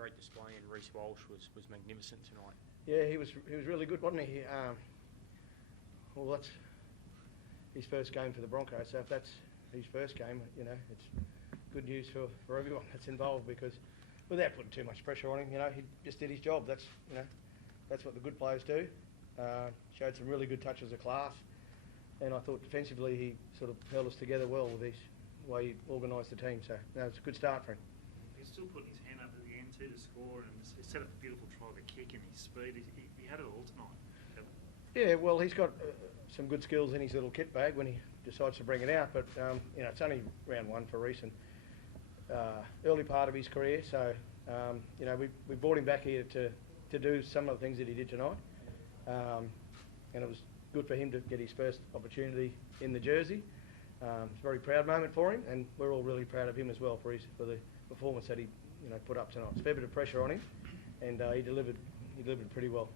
great display, and Reece Walsh was magnificent tonight. Yeah, he was really good, wasn't he? Well, that's his first game for the Broncos, so if that's his first game, you know, it's good news for everyone that's involved, because without putting too much pressure on him, you know, he just did his job. That's, you know, that's what the good players do. Showed some really good touches of class, and I thought defensively he sort of held us together well with his way he organised the team. So no, it's a good start for him. He's still putting his hand up at the end too to score, and he set up a beautiful try with a kick and his speed. He had it all tonight. Yeah, well, he's got some good skills in his little kit bag when he decides to bring it out. But you know, it's only round one for Reece, and early part of his career. So you know, we brought him back here to do some of the things that he did tonight, and it was good for him to get his first opportunity in the jersey. It's a very proud moment for him, and we're all really proud of him as well for the performance that he put up tonight. It's a fair bit of pressure on him, and he delivered pretty well.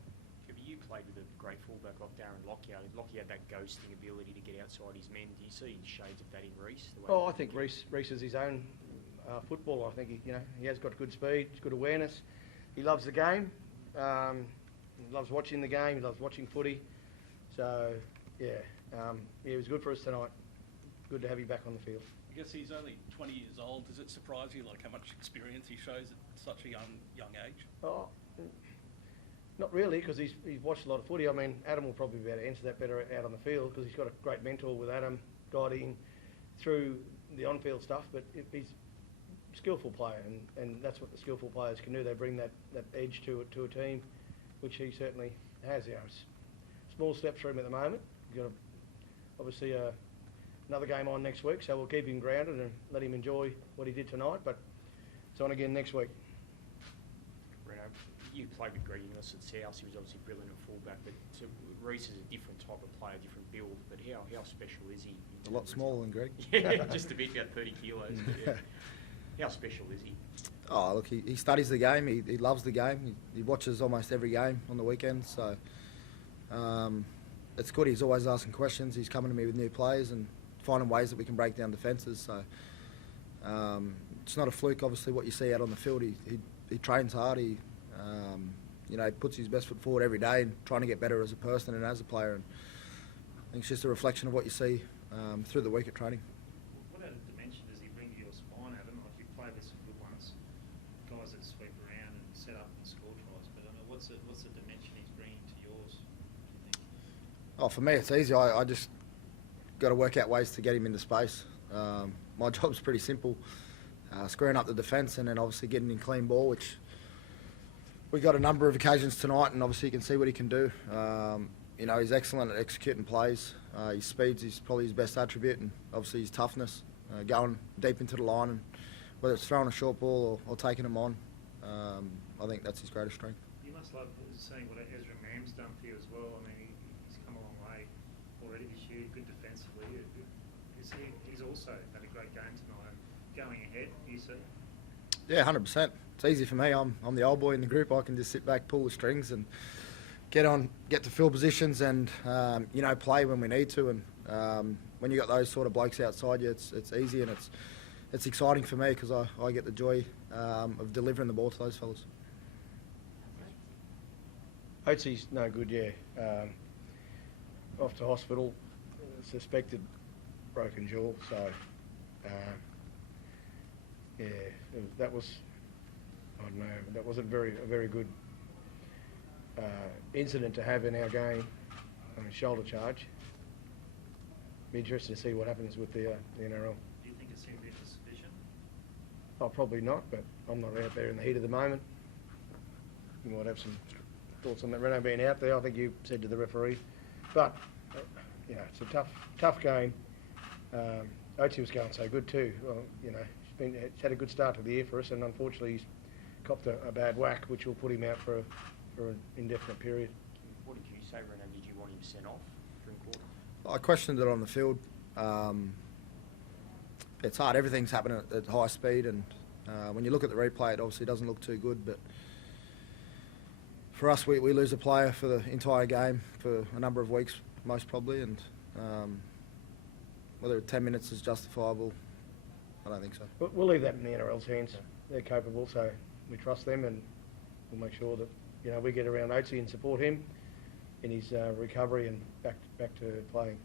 You played with a great fullback like Darren Lockyer. Lockyer had that ghosting ability to get outside his men. Do you see shades of that in Reece? Oh, I think Reece is his own footballer. I think he has got good speed, good awareness. He loves the game. He loves watching the game. He loves watching footy. So yeah, it was good for us tonight. Good to have him back on the field. I guess he's only 20 years old. Does it surprise you, like, how much experience he shows at such a young age? Oh, not really, because he's watched a lot of footy. I mean, Adam will probably be able to answer that better out on the field, because he's got a great mentor with Adam guiding through the on-field stuff. But he's a skillful player, and that's what the skillful players can do. They bring that edge to a team, which he certainly has. Small steps for him at the moment. We've got obviously another game on next week, so we'll keep him grounded and let him enjoy what he did tonight. But it's on again next week. You played with Greg Inglis at South. He was obviously brilliant at fullback, but Reece is a different type of player, different build. But how special is he? A lot smaller than Greg. Yeah, just a bit, about 30 kilos. Yeah. How special is he? Oh, look, he studies the game. He loves the game. He watches almost every game on the weekend. So it's good. He's always asking questions. He's coming to me with new players and finding ways that we can break down defences. So it's not a fluke, obviously, what you see out on the field. He trains hard. He puts his best foot forward every day and trying to get better as a person and as a player. And I think it's just a reflection of what you see through the week at training. What other dimension does he bring to your spine, Adam? Like, you play with some good ones, guys that sweep around and set up and score tries. But I mean, what's the dimension he's bringing to yours, do you think? Oh, for me, it's easy. I just got to work out ways to get him into space. My job's pretty simple. Screwing up the defence and then obviously getting in clean ball, which we got a number of occasions tonight, and obviously you can see what he can do. He's excellent at executing plays. His speed's probably his best attribute, and obviously his toughness, going deep into the line, and whether it's throwing a short ball or taking them on, I think that's his greatest strength. You must love seeing what Ezra Mam's done for you as well. I mean, he's come a long way already this year, good defensively. He's also had a great game tonight. Going ahead, you see? Yeah, 100%. It's easy for me. I'm the old boy in the group. I can just sit back, pull the strings, and get to fill positions, and play when we need to. And when you got those sort of blokes outside you, it's easy, and it's exciting for me because I get the joy of delivering the ball to those fellas. Oatsy's no good, yeah. Off to hospital, suspected broken jaw. So that was, I don't know, that wasn't a very good incident to have in our game. Shoulder charge. Be interested to see what happens with the NRL. Do you think it's going to be a suspicion? Oh, probably not, but I'm not out there in the heat of the moment. You might have some thoughts on that. Reno being out there, I think you said to the referee. But, it's a tough game. Oatsy was going so good too. Well, he's had a good start to the year for us, and unfortunately he's copped a bad whack, which will put him out for an indefinite period. What did you say, Reno? Did you want him sent off during quarter? I questioned it on the field. It's hard. Everything's happening at high speed, and when you look at the replay, it obviously doesn't look too good. But for us, we lose a player for the entire game for a number of weeks, most probably, and whether 10 minutes is justifiable, I don't think so. We'll leave that in the NRL's hands. They're capable, so we trust them, and we'll make sure that we get around Oatsy and support him in his recovery and back to playing.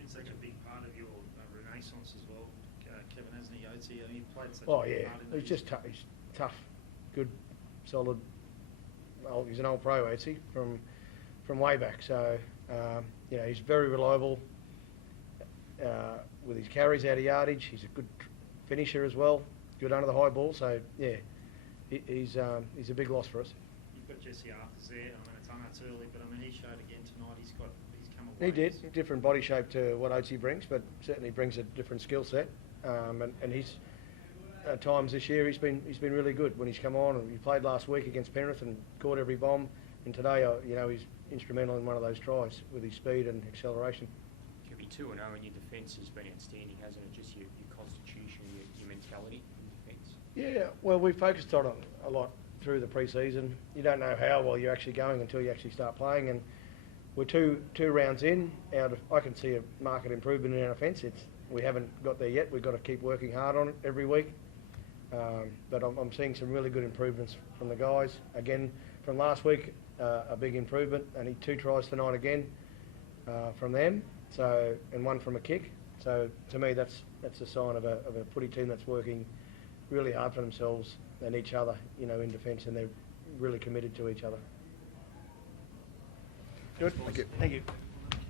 It's been such a big part of your renaissance as well, Kevin, hasn't he, Oatsy? I mean, he played such a big part in the he's just he's tough, good, solid. Well, he's an old pro, Oatsy, from way back. So he's very reliable with his carries out of yardage. He's a good finisher as well, good under the high ball. So yeah, he's a big loss for us. You've got Jesse Arthurs there. I mean, it's early, but I mean, he showed again tonight. He's come away. He did, different body shape to what Oatsy brings, but certainly brings a different skill set. And he's at times this year he's been really good when he's come on. And he played last week against Penrith and caught every bomb. And today, he's instrumental in one of those tries with his speed and acceleration. Could be 2-0, and your defence has been outstanding, hasn't it? Just your constitution, your mentality in defence. Yeah, well, we focused on it a lot through the pre-season. You don't know how well you're actually going until you actually start playing, and we're two rounds in. I can see a market improvement in our offence. We haven't got there yet. We've got to keep working hard on it every week. But I'm seeing some really good improvements from the guys. Again, from last week, a big improvement. Only 2 tries tonight again from them. So, and 1 from a kick. So to me, that's a sign of a footy team that's working really hard for themselves and each other, in defence, and they're really committed to each other. Good. Thank you. Thank you.